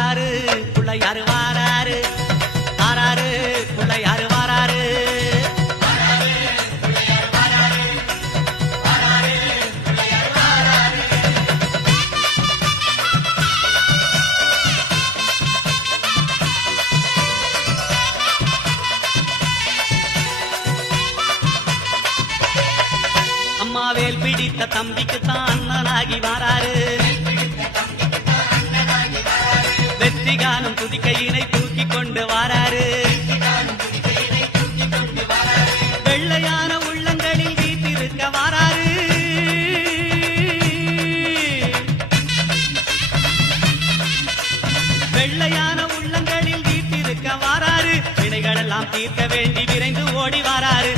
வாராரு பிள்ளையாரு வாராரு வாராரு பிள்ளையாரு வாராரு அம்மாவேல் பிடித்த தம்பிக்குத்தான் அண்ணனாகி வாராரு வெற்றி காணும் துதிக்கையினை தூக்கி கொண்டு வாராரு வெள்ளையான உள்ளங்களில் வீட்டிருக்க வாராரு வெள்ளையான உள்ளங்களில் வீட்டிருக்க வாராரு வினைகளெல்லாம் தீர்க்க வேண்டி விரைந்து ஓடி வாராரு